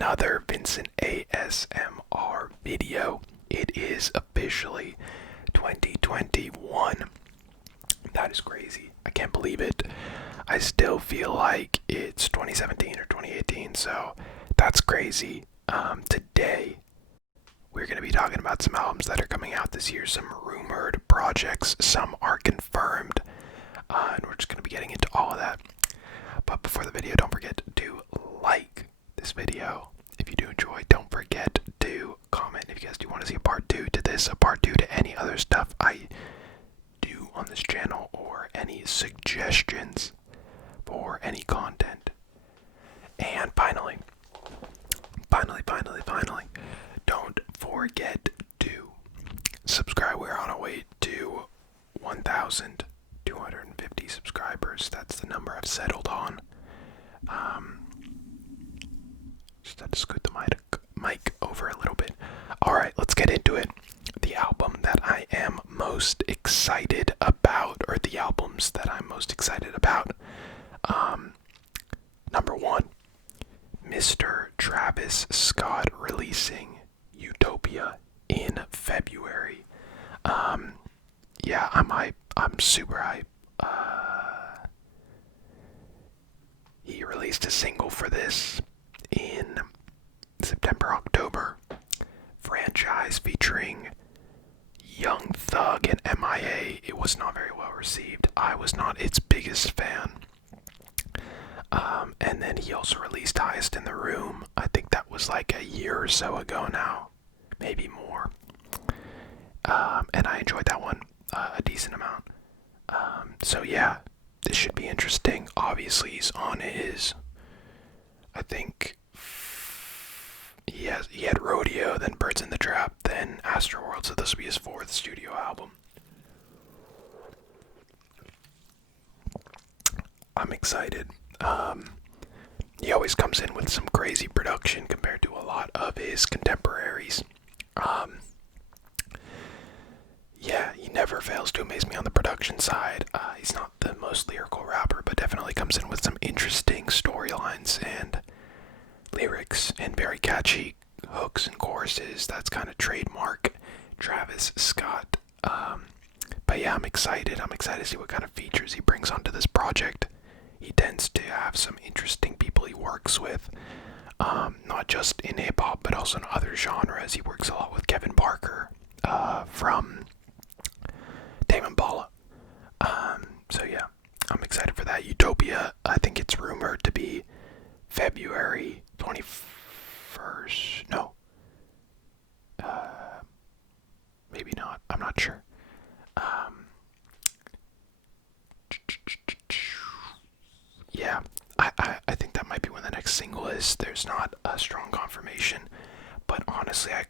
another Vincent ASMR video. It is officially 2021. That is crazy. I can't believe it. I still feel like it's 2017 or 2018, so that's crazy. Today, we're going to be talking about some albums that are coming out this year, some rumored projects, some are confirmed, and we're just going to be getting into all of that. But before the video, don't forget to like this video. If you do enjoy, don't forget to comment if you guys do want to see a part 2 to this, a part 2 to any other stuff I do on this channel, or any suggestions for any content. And finally, don't forget to subscribe. We're on our way to 1,250 subscribers. That's the number I've settled on. Just had to scoot the mic over a little bit. Alright, let's get into it. The album that I am most excited about, or the albums that I'm most excited about. Number 1, Mr. Travis Scott releasing Utopia in February. Yeah, I'm hype. I'm super hype. He released a single for this in September, October. Franchise featuring Young Thug and MIA. It was not very well received. I was not its biggest fan. And then he also released Highest in the Room. I think that was like a year or so ago now. Maybe more. And I enjoyed that one a decent amount. So yeah, this should be interesting. Obviously he's on his, I think, he had Rodeo, then Birds in the Trap, then Astroworld, so this will be his 4th studio album. I'm excited. He always comes in with some crazy production compared to a lot of his contemporaries. Yeah, he never fails to amaze me on the production side. He's not the most lyrical rapper, but definitely comes in with some interesting storylines and lyrics and very catchy hooks and choruses. That's kind of trademark Travis Scott. But yeah, I'm excited. I'm excited to see what kind of features he brings onto this project. He tends to have some interesting people he works with, not just in hip-hop, but also in other genres. He works a lot with Kevin Parker from Tame Impala. So yeah, I'm excited for that. Utopia, I think it's rumored to be February 21st. No. Maybe not. I'm not sure. Yeah, I think that might be when the next single is. There's not a strong confirmation, but honestly, I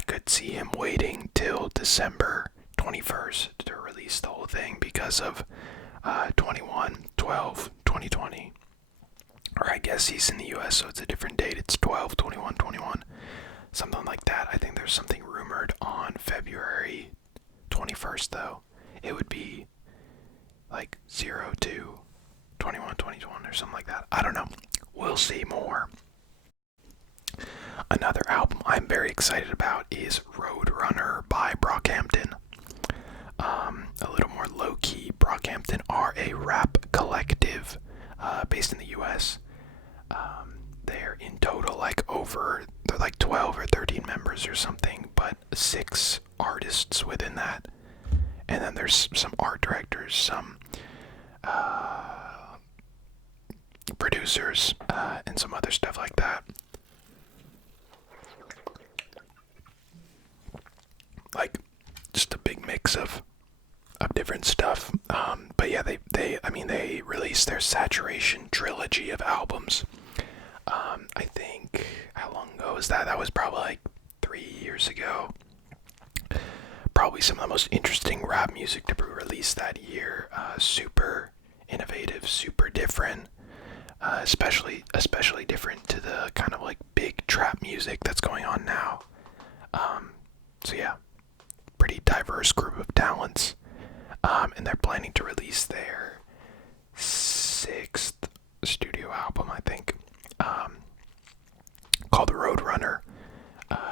could see him waiting till December 21st to release the whole thing because of 21/12/2020. Or I guess he's in the US, so it's a different date. It's 12/21/21, something like that. I think there's something rumored on February 21st, though. It would be like 02/21/21 or something like that. I don't know. We'll see more. Another album I'm very excited about is Roadrunner by Brockhampton. A little more low-key. Brockhampton are a rap collective based in the US. They're in total they're like 12 or 13 members or something, but 6 artists within that. And then there's some art directors, some producers, and some other stuff like that. Like, just a big mix of different stuff. But yeah, they released their Saturation trilogy of albums. I think, how long ago was that? That was probably like 3 years ago. Probably some of the most interesting rap music to be released that year. Super innovative, super different. Especially different to the kind of like big trap music that's going on now. So yeah, pretty diverse group of talents. And they're planning to release their 6th studio album, I think. called Roadrunner.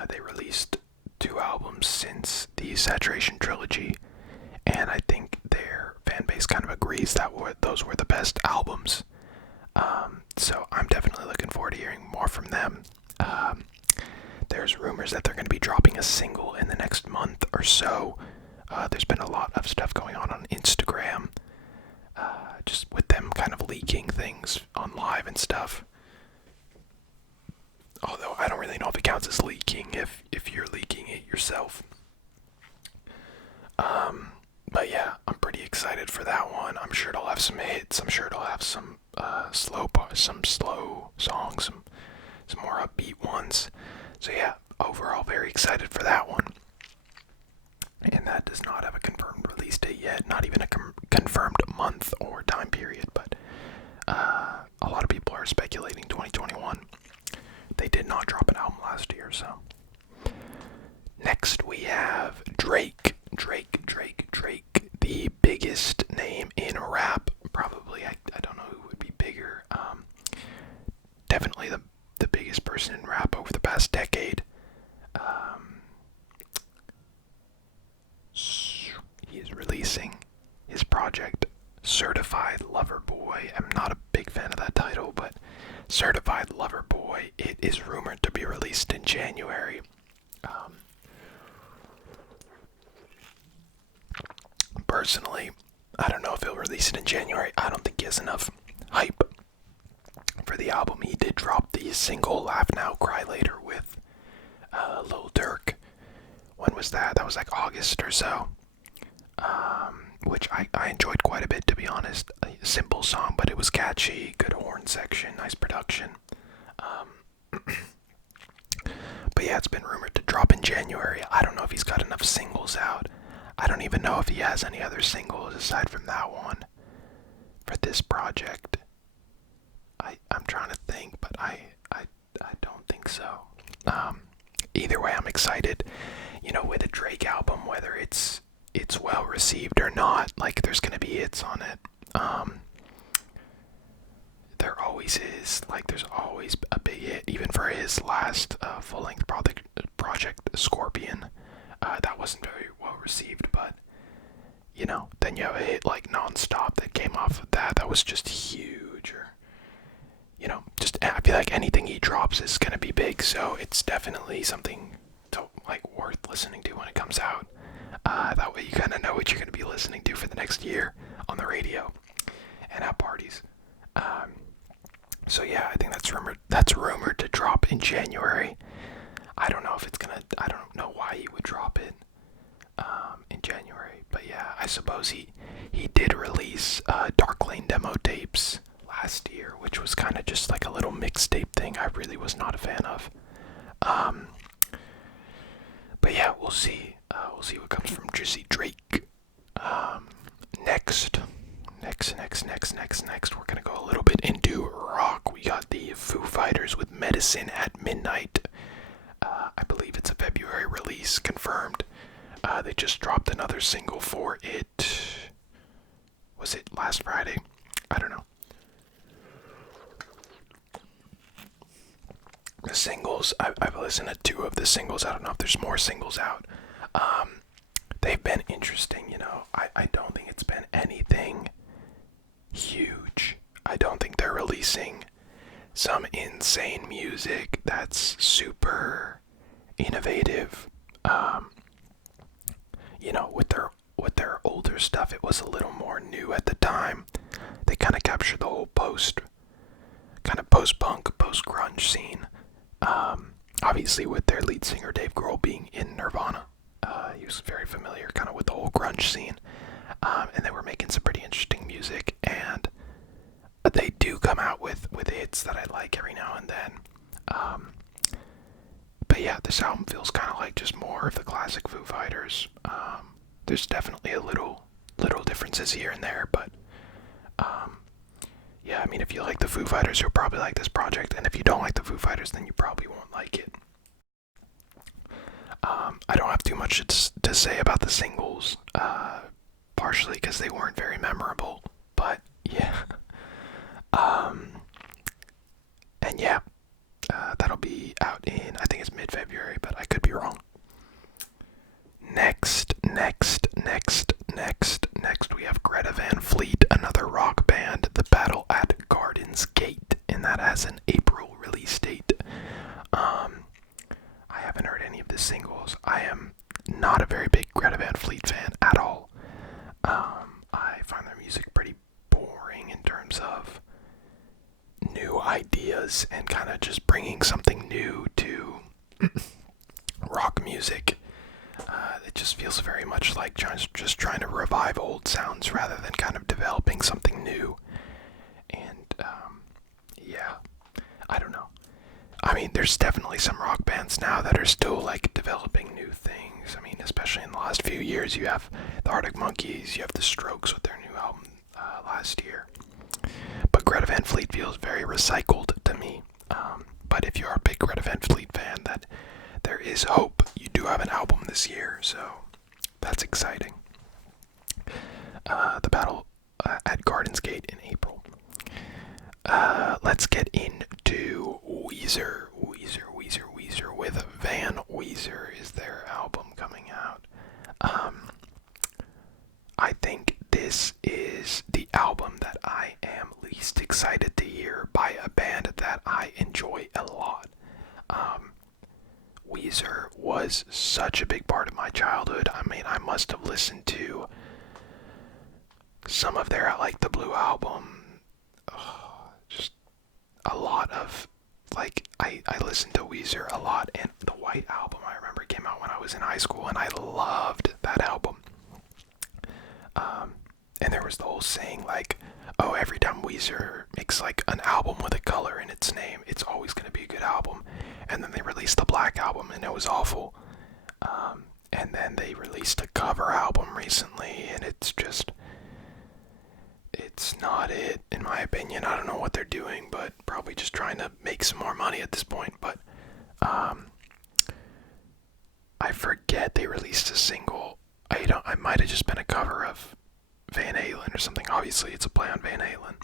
They released 2 albums since the Saturation trilogy, and I think their fan base kind of agrees that those were the best albums. So I'm definitely looking forward to hearing more from them. There's rumors that they're going to be dropping a single in the next month or so. There's been a lot of stuff going on Instagram, just with them kind of leaking things on live and stuff. Although I don't really know if it counts as leaking if you're leaking it yourself. But yeah, I'm pretty excited for that one. I'm sure it'll have some hits. I'm sure it'll have some slow songs, some more upbeat ones. So yeah, overall very excited for that one. And that does not have a confirmed release date yet, not even a confirmed month or time period, but a lot of people are speculating 2021. They did not drop an album last year, so. Next we have Drake, the biggest name in rap. Probably, I don't know who would be bigger. Definitely the biggest person in rap over the past decade. He is releasing his project, Certified Lover Boy. I'm not a big fan of that title, but Certified Lover Boy, it is rumored to be released in January. Personally, I don't know if he'll release it in January. I don't think he has enough hype for the album. He did drop the single Laugh Now, Cry Later with Lil Durk. When was that? That was like August or so. Which I enjoyed quite a bit, to be honest. A simple song, but it was catchy, good horn section, nice production. But yeah, it's been rumored to drop in January. I don't know if he's got enough singles out. I don't even know if he has any other singles aside from that one for this project. I'm trying to think, but I don't think so. Either way, I'm excited. You know, with a Drake album, whether it's well received or not, like there's gonna be hits on it. There always is. Like there's always a big hit, even for his last full-length project, Scorpion. That wasn't very well received, but you know, then you have a hit like Non-Stop that came off of that was just huge. Or you know, just I feel like anything he drops is gonna be big, so it's definitely something worth listening to when it comes out. That way you kind of know what you're gonna be listening to for the next year on the radio and at parties. So yeah, I think that's rumored to drop in January. I don't know if it's gonna. I don't know why he would drop it in January, but yeah, I suppose he did release Dark Lane demo tapes last year, which was kind of just like a little mixtape thing. I really was not a fan of. But yeah, we'll see. We'll see what comes from Drizzy Drake. Next, we're gonna go a little bit into rock. We got the Foo Fighters with Medicine at Midnight. I believe it's a February release, confirmed. They just dropped another single for it. Was it last Friday? I don't know. The singles, I've listened to 2 of the singles. I don't know if there's more singles out. They've been interesting, you know. I don't think it's been anything huge. I don't think they're releasing some insane music that's super innovative. You know, with their older stuff, it was a little more new at the time. They kind of captured the whole post-punk, post-grunge scene. Obviously with their lead singer Dave Grohl being in Nirvana. He was very familiar kind of with the whole grunge scene. And they were making some pretty interesting music, and they do come out with hits that I like every now and then. But yeah, this album feels kind of like just more of the classic Foo Fighters. There's definitely a little differences here and there, but yeah, I mean, if you like the Foo Fighters, you'll probably like this project, and if you don't like the Foo Fighters, then you probably won't like it. I don't have too much to say about the singles, partially because they weren't very memorable, but yeah. And yeah, That'll be out in, I think it's mid-February, but I could be wrong. Next, we have Greta Van Fleet, another rock band, The Battle at Garden's Gate, and that has an April release date. I haven't heard any of the singles. I am not a very big Greta Van Fleet fan at all. I find their music pretty boring in terms of new ideas and kind of just bringing something new to rock music. It just feels very much like just trying to revive old sounds rather than kind of developing something new. And, yeah, I don't know. I mean, there's definitely some rock bands now that are still, like, developing new things. I mean, especially in the last few years, you have the Arctic Monkeys, you have the Strokes with their new album last year. But Greta Van Fleet feels very recycled to me. But if you are a big Greta Van Fleet fan, that there is hope. You do have an album this year, so that's exciting. The Battle at Garden's Gate in April. Let's get into Weezer. Weezer with Van Weezer is their album coming out. I think this is the album that I am least excited to hear by a band that I enjoy a lot. Weezer was such a big part of my childhood. I mean, I must have listened to some of their, like, the Blue Album. Just a lot of, like, I listened to Weezer a lot, and the White Album, I remember, came out when I was in high school, and I loved that album. And there was the whole saying, like, oh, every time Weezer makes, like, an album with a color in its name, it's always going to be a good album. And then they released the Black Album, and it was awful. And then they released a cover album recently, and it's not it, in my opinion. I don't know what they're doing, but probably just trying to make some more money at this point. But I forget they released a single. I might have just been a cover of Van Halen or something. Obviously, it's a play on Van Halen.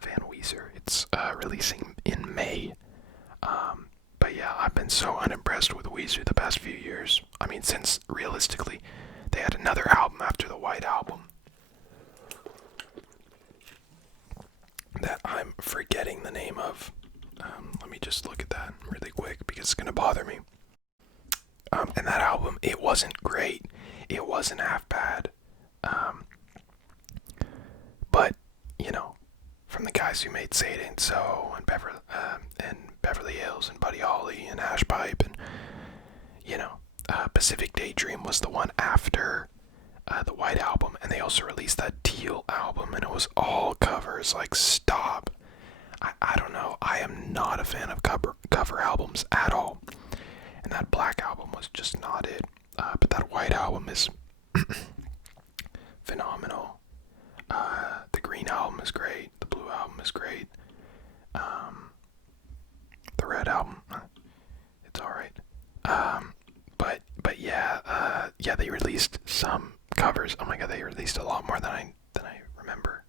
Van Weezer. It's releasing in May. But yeah, I've been so unimpressed with Weezer the past few years. I mean, since realistically, they had another album after the White Album that I'm forgetting the name of. Let me just look at that really quick because it's going to bother me. And that album, it wasn't great. It wasn't half bad. But, you know, from the guys who made Say It Ain't So and Beverly Hills and Buddy Holly and Hash Pipe and, you know, Pacific Daydream was the one after the White Album, and they also released that Teal album, and it was all covers. Like, stop. I don't know. I am not a fan of cover albums at all, and that Black Album was just not it. But that White Album is phenomenal. The Green Album is great. The Blue Album is great. The Red Album, it's alright. But yeah, they released some covers. Oh my god, they released a lot more than I remember.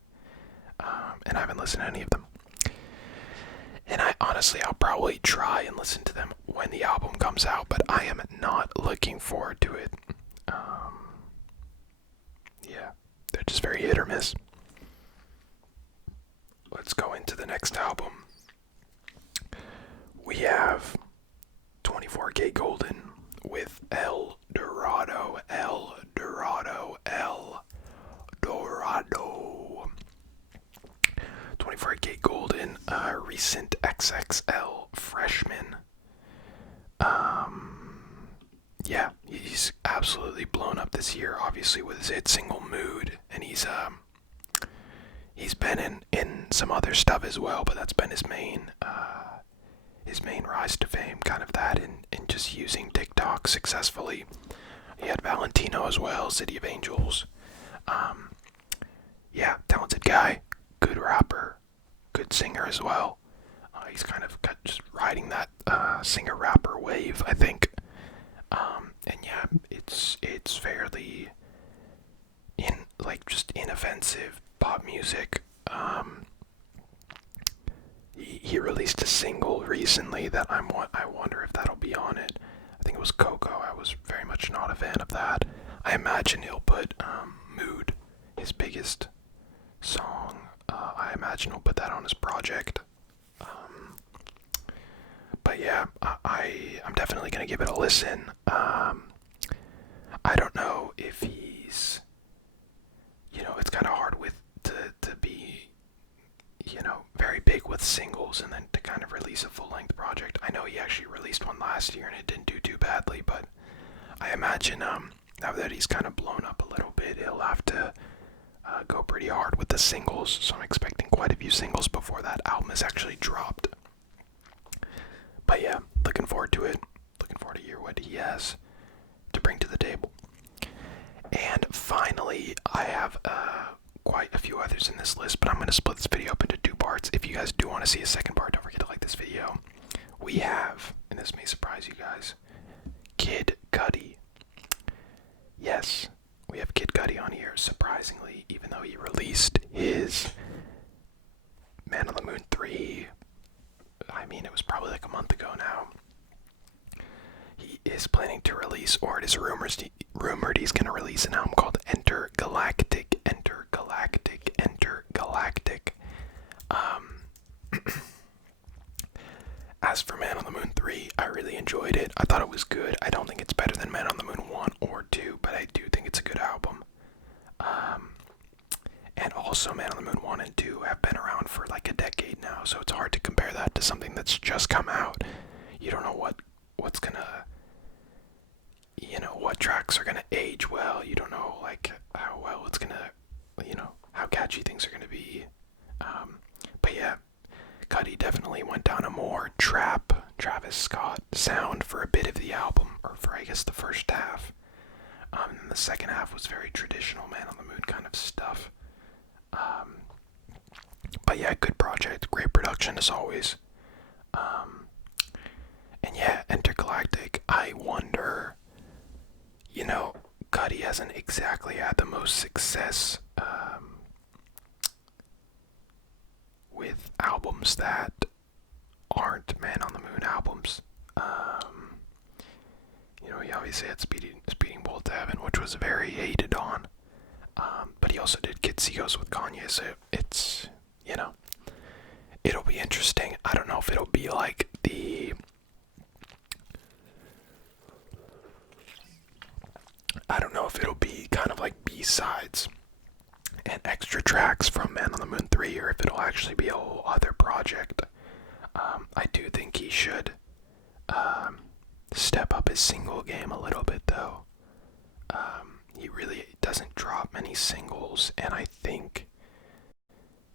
And I haven't listened to any of them. And I'll probably try and listen to them when the album comes out, but I am not looking forward to it. Yeah, they're just very hit or miss. Let's go into the next album. We have 24K Golden with El Dorado. 24K Golden, recent XXL freshman. Yeah, he's absolutely blown up this year, obviously with his hit single Mood, and he's been in some other stuff as well, but that's been his main rise to fame, kind of that, and just using TikTok successfully. He had Valentino as well, City of Angels. Yeah, talented guy, good rapper, good singer as well. He's kind of just riding that singer-rapper wave, I think. And yeah, it's fairly just inoffensive pop music. He released a single recently that I wonder if that'll be on it. I think it was Coco. I was very much not a fan of that. I imagine he'll put Mood, his biggest song. I imagine he'll put that on his project. But yeah, I'm definitely gonna give it a listen. I don't know if he's, it's kind of hard to be, very big with singles and then to kind of release a full-length project. I know he actually released one last year and it didn't do too badly, but I imagine now that he's kind of blown up a little bit, he'll have to go pretty hard with the singles. So I'm expecting quite a few singles before that album is actually dropped. But yeah, looking forward to it. Looking forward to hear what he has to bring to the table. And finally, I have quite a few others in this list, but I'm going to split this video up into two parts. If you guys do want to see a second part, don't forget to like this video. We have, and this may surprise you guys, Kid Cudi. Yes, we have Kid Cudi on here, surprisingly, even though he released his Man on the Moon 3, I mean, it was probably like a month ago now. He is planning to release, or it is rumored he's going to release an album called Enter Galactic. Enter Galactic. Enter Galactic. As for Man on the Moon 3, I really enjoyed it. I thought it was good. I don't think it's better than Man on the Moon 1 or 2, but I do think it's a good album. And also Man on the Moon 1 and 2 have been around for like a decade now, so it's hard to compare that to something that's just come out. You don't know what's gonna, what tracks are gonna age well. You don't know like how well it's gonna, how catchy things are gonna be. But yeah, Cudi definitely went down a more trap, Travis Scott sound for a bit of the album, or for I guess the first half. And the second half was very traditional Man on the Moon kind of stuff. But yeah, good project, great production as always. And yeah, Intergalactic, I wonder, Cudi hasn't exactly had the most success with albums that aren't Man on the Moon albums. He obviously had Speeding Bullet to Heaven, which was very hated on. But he also did Kid Seagulls with Kanye, so it's, it'll be interesting. I don't know if it'll be like kind of like B-sides and extra tracks from Man on the Moon 3, or if it'll actually be a whole other project. I do think he should step up his single game a little bit, though. He really doesn't drop many singles, and I think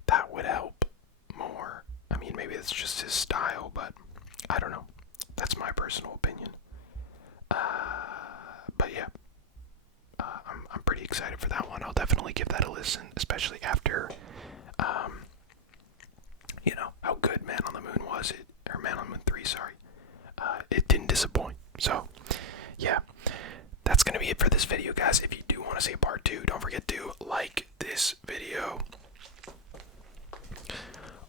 that would help more. I mean, maybe it's just his style, but I don't know. That's my personal opinion. But yeah, I'm pretty excited for that one. I'll definitely give that a listen, especially after, how good Man on the Moon was. Or Man on the Moon 3, sorry. It didn't disappoint. So, yeah. That's going to be it for this video, guys. If you do want to see a part 2, don't forget to like this video.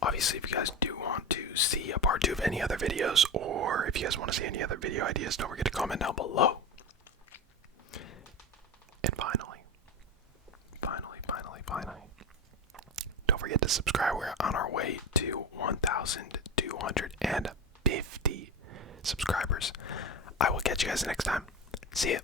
Obviously, if you guys do want to see a part 2 of any other videos, or if you guys want to see any other video ideas, don't forget to comment down below. And finally, don't forget to subscribe. We're on our way to 1,250 subscribers. I will catch you guys next time. See ya.